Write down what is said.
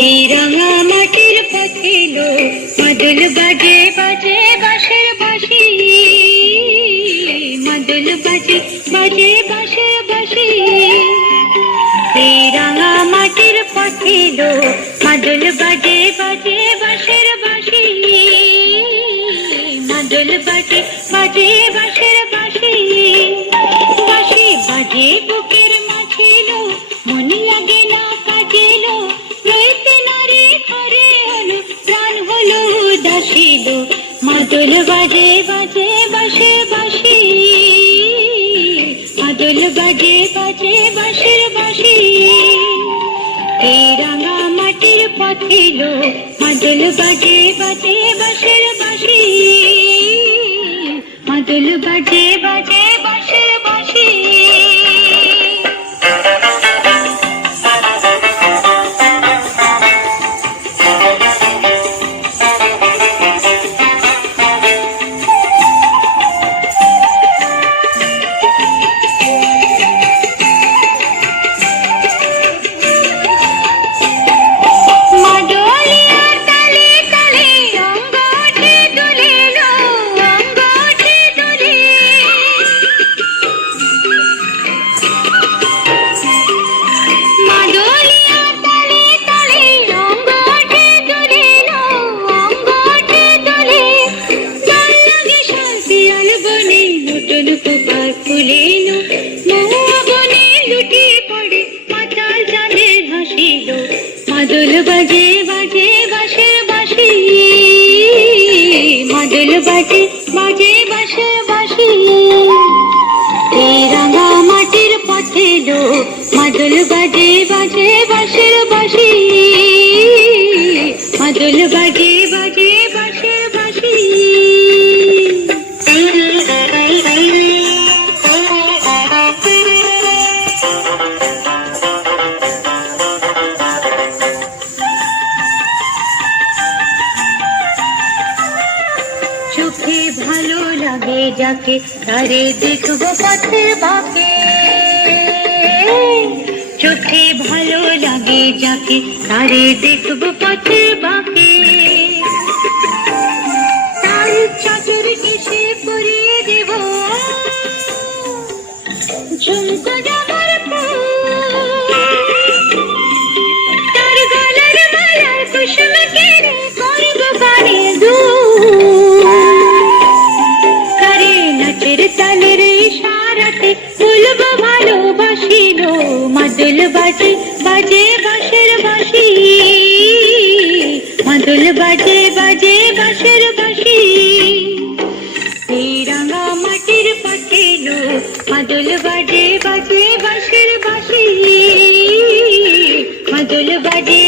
এই রাঙা মাটির পথে লো মাদল বাজে বাজে বাঁশের বাঁশি, মাদল বাজে বাজে বাঁশের বাঁশি। এই রাঙা মাটির পথে লো মাদল বাজে বাজে বাঁশের বাঁশি, মাদল বাজে বাজে বাঁশের বাঁশি। বাঁশি বাজে বুকের মাঝে লো মনে লাগে না কাজে লো, রইতে না রে ঘরে হলো প্রাণ হলো উদাসী লো। মাদল বাজে বাজে বাঁশের বাঁশি, মাদল বাজে বাজে বাঁশের বাঁশি। এই রাঙা মাটির পথে লো মাদল বাজে বাজে বাঁশের বাঁশি, মাদল বাজে বাজে বাঁশের বাঁশি। মাদল বাজে বাজে বাঁশের বাঁশি, মাদল বাজে বাজে বাঁশের বাঁশি। এই রাঙা মাটির পথে লো মাদল বাজে বাজে বাঁশের বাঁশি, মাদল বাজে বাজে বাঁশের বাঁশি। চোখে ভালো লাগে যাকে তারে দেখবো পথের বাঁকে, চোখে ভালো লাগে যাকে তারে দেখবো পথের বাঁকে। তার চাদর এসে পরিয়ে দেব ঝুমকো জামার ফুল, তার গলার মালার কুসুম কেড়ে করবো কানে দুল। তালের ইশারাতে বলবো ভালোবাসি লো মাদল বাজে বাজে বাঁশের বাঁশি, মাদল বাজে বাজে বাঁশের বাঁশি। এই রাঙা মাটির পথে লো মাদল বাজে বাজে বাঁশের বাঁশি, মাদল বাজে